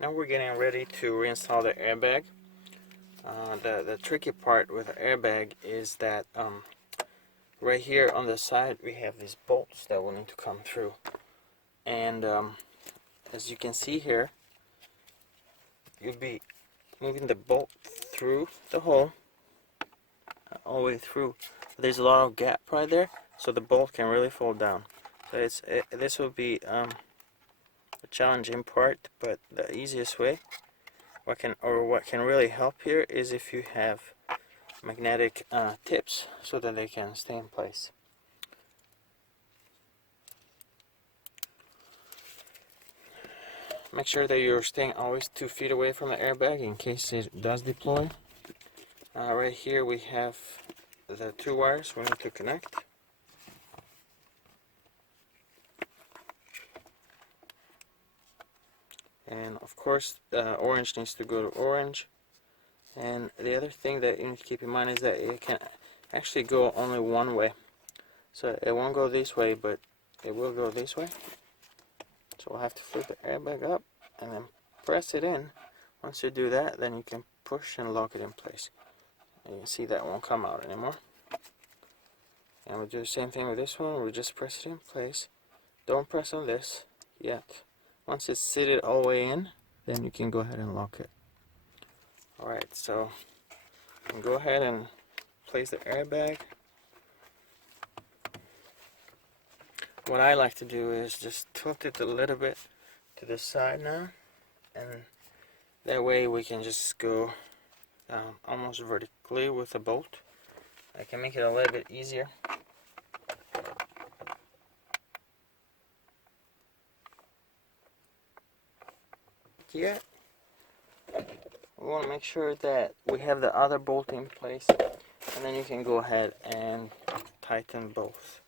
Now we're getting ready to reinstall the airbag. The tricky part with the airbag is that right here on the side we have these bolts that will need to come through, and as you can see here, you'll be moving the bolt through the hole all the way through. There's a lot of gap right there, so the bolt can really fall down. So this will be a challenging part, but the easiest way, what can really help here is if you have magnetic tips so that they can stay in place. Make sure that you're staying always 2 feet away from the airbag in case it does deploy. Right here we have the 2 wires we need to connect. And of course orange needs to go to orange. And the other thing that you need to keep in mind is that it can actually go only one way. So it won't go this way, but it will go this way. So we'll have to flip the airbag up and then press it in. Once you do that, then you can push and lock it in place. And you can see that won't come out anymore. And we'll do the same thing with this one. We'll just press it in place. Don't press on this yet. Once it's seated all the way in, then you can go ahead and lock it. Alright, so you can go ahead and place the airbag. What I like to do is just tilt it a little bit to the side now, and that way we can just go almost vertically with the bolt. I can make it a little bit easier. Yeah. We want to make sure that we have the other bolt in place, and then you can go ahead and tighten both.